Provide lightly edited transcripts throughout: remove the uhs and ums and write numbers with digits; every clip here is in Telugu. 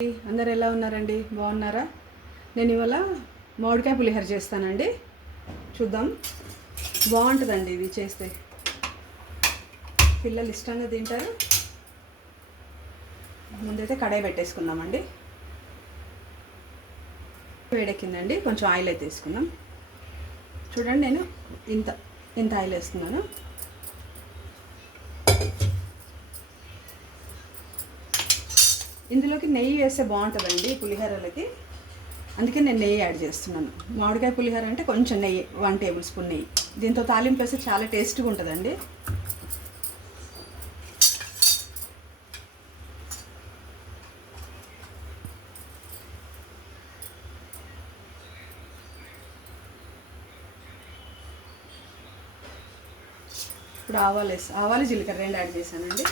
అందరు ఎలా ఉన్నారండి? బాగున్నారా? నేను ఇవాళ మామిడికాయ పులిహోర చేస్తానండి. చూద్దాం, బాగుంటుందండి ఇది చేస్తే. పిల్లలు ఇష్టంగా తింటారు. ముందైతే కడాయి పెట్టేసుకుందామండి. వేడెక్కిందండి, కొంచెం ఆయిల్ అయితే వేసుకుందాం. చూడండి, నేను ఇంత ఆయిల్ వేస్తున్నాను. ఇందులోకి నెయ్యి వేస్తే బాగుంటుందండి పులిహోరలకి, అందుకే నేను నెయ్యి యాడ్ చేస్తున్నాను. మామిడికాయ పులిహోర అంటే కొంచెం నెయ్యి, 1 టేబుల్ స్పూన్ నెయ్యి. దీంతో తాలింపు వేస్తే చాలా టేస్ట్గా ఉంటుందండి. ఇప్పుడు ఆవాలు జీలకర్ర 2 యాడ్ చేశానండి.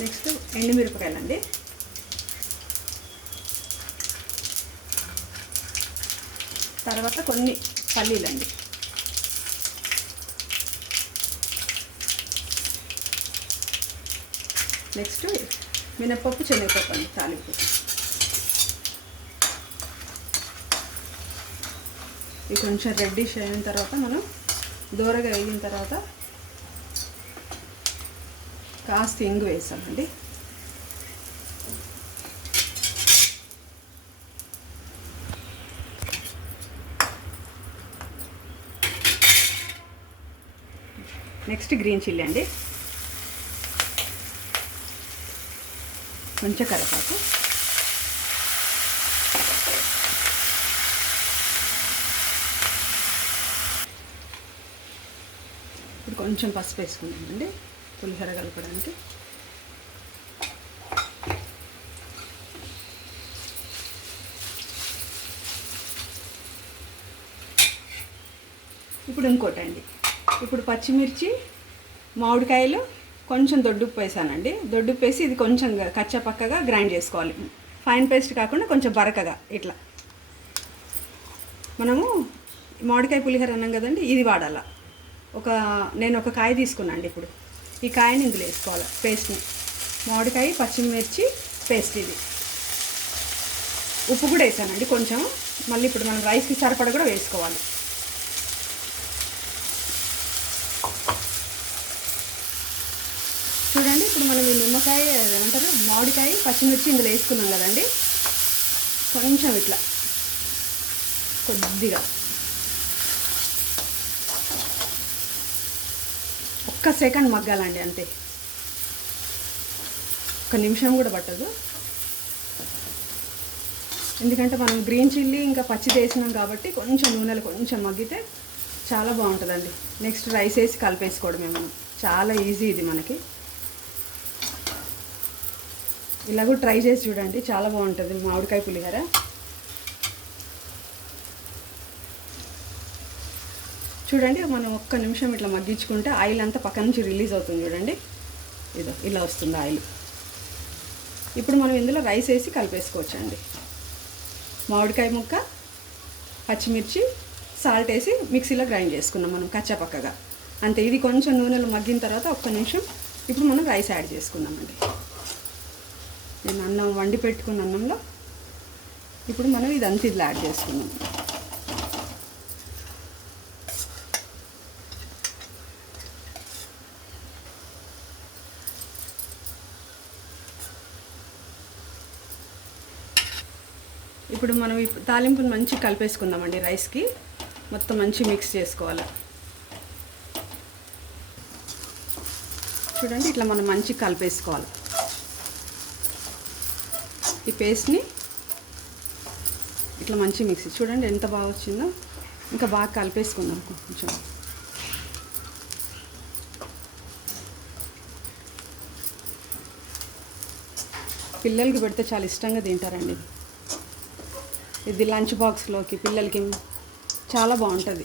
నెక్స్ట్ ఎండుమిరపకాయలండి. తర్వాత కొన్ని పల్లీలండి. నెక్స్ట్ మినపప్పు, శనగపప్పు అండి తాలింపు. ఇవి కొంచెం రెడ్డిష్ అయిన తర్వాత మనం దూరగా వేగిన తర్వాత కాస్త ఇంగు వేసామండి. నెక్స్ట్ గ్రీన్ చిల్లీ అండి, కొంచెం కరివేపాకు, ఇప్పుడు కొంచెం పసుపు వేసుకున్నామండి పులిహోర కలపడానికి. ఇప్పుడు ఇంకోటండి, ఇప్పుడు పచ్చిమిర్చి, మామిడికాయలు, కొంచెం దొడ్డుప్పు వేసానండి. దొడ్డుప్పు వేసి ఇది కొంచెం కచ్చపక్కగా గ్రైండ్ చేసుకోవాలి. ఫైన్ పేస్ట్ కాకుండా కొంచెం బరకగా ఇట్లా. మనము మామిడికాయ పులిహోర అన్నాం కదండి, ఇది వాడాల. నేను ఒక కాయ తీసుకున్నాను. ఇప్పుడు ఈ కాయని ఇందులో వేసుకోవాలి, పేస్ట్ని. మామిడికాయ, పచ్చిమిర్చి పేస్ట్ ఇది. ఉప్పు కూడా వేసానండి కొంచెం. మళ్ళీ ఇప్పుడు మనం రైస్కి సరిపడ కూడా వేసుకోవాలి. చూడండి, ఇప్పుడు మనం ఈ నిమ్మకాయ ఏమంటారు, మామిడికాయ, పచ్చిమిర్చి ఇందులో వేసుకున్నాం కదండి. కొంచెం ఇట్లా కొద్దిగా ఒక్క సెకండ్ మగ్గాలండి, అంతే. 1 నిమిషం కూడా పట్టదు. ఎందుకంటే మనం గ్రీన్ చిల్లీ ఇంకా పచ్చిది వేసినాం కాబట్టి కొంచెం నూనెలు కొంచెం మగ్గితే చాలా బాగుంటుందండి. నెక్స్ట్ రైస్ వేసి కలిపేసుకోవడమే మనం. చాలా ఈజీ ఇది మనకి. ఇలా కూడా ట్రై చేసి చూడండి, చాలా బాగుంటుంది మామిడికాయ పులిహోర. చూడండి, మనం 1 నిమిషం ఇట్లా మగ్గించుకుంటే ఆయిల్ అంతా పక్క నుంచి రిలీజ్ అవుతుంది. చూడండి, ఇలా వస్తుంది ఆయిల్. ఇప్పుడు మనం ఇందులో రైస్ వేసి కలిపేసుకోవచ్చండి. మామిడికాయ ముక్క, పచ్చిమిర్చి, సాల్ట్ వేసి మిక్సీలో గ్రైండ్ చేసుకున్నాం మనం కచ్చాపక్కగా, అంతే. ఇది కొంచెం నూనెలో మగ్గిన తర్వాత 1 నిమిషం ఇప్పుడు మనం రైస్ యాడ్ చేసుకున్నామండి. నేను అన్నం వండి పెట్టుకున్న అన్నంలో ఇప్పుడు మనం ఇదంతా ఇట్లా యాడ్ చేసుకున్నాం. ఇప్పుడు మనం ఈ తాలింపుని మంచిగా కలిపేసుకుందామండి. రైస్కి మొత్తం మంచి మిక్స్ చేసుకోవాలి. చూడండి, ఇట్లా మనం మంచిగా కలిపేసుకోవాలి. ఈ పేస్ట్ని ఇట్లా మంచి మిక్స్. చూడండి ఎంత బాగా వచ్చిందో. ఇంకా బాగా కలిపేసుకుందాం కొంచెం. పిల్లలకి పెడితే చాలా ఇష్టంగా తింటారండి. ఇది లంచ్ బాక్స్లోకి పిల్లలకి చాలా బాగుంటుంది.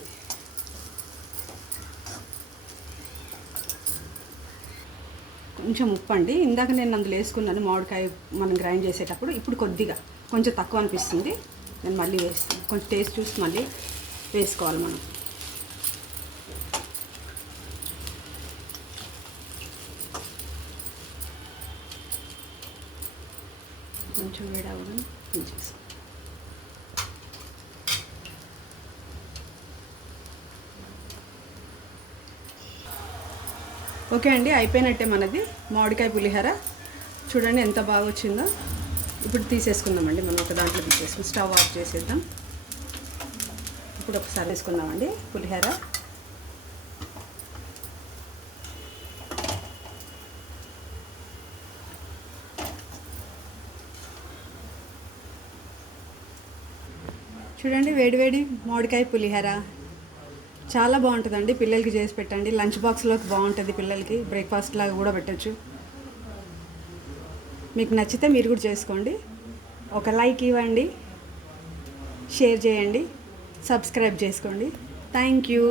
కొంచెం ఉప్పు అండి, ఇందాక నేను అందులో వేసుకున్నాను మామిడికాయ మనం గ్రైండ్ చేసేటప్పుడు. ఇప్పుడు కొంచెం తక్కువ అనిపిస్తుంది, నేను మళ్ళీ వేస్తాను. కొంచెం టేస్ట్ చూసి మళ్ళీ వేసుకోవాలి మనం. కొంచెం వేడవగానే దించేసాం. ఓకే అండి, అయిపోయినట్టే మనది మామిడికాయ పులిహోర. చూడండి ఎంత బాగా వచ్చిందో. ఇప్పుడు తీసేసుకుందామండి, మనం ఒక దాంట్లో తీసేసుకుని స్టవ్ ఆఫ్ చేసేద్దాం. ఇప్పుడు ఒకసారి వేసుకుందామండి పులిహోర. చూడండి వేడివేడి మామిడికాయ పులిహోర చాలా బాగుంటుందండి. పిల్లలకి చేసి పెట్టండి, లంచ్ బాక్స్లోకి బాగుంటుంది. పిల్లలకి బ్రేక్ఫాస్ట్ లాగా కూడా పెట్టచ్చు. మీకు నచ్చితే మీరు కూడా చేసుకోండి. ఒక లైక్ ఇవ్వండి, షేర్ చేయండి, సబ్స్క్రైబ్ చేసుకోండి. Thank you.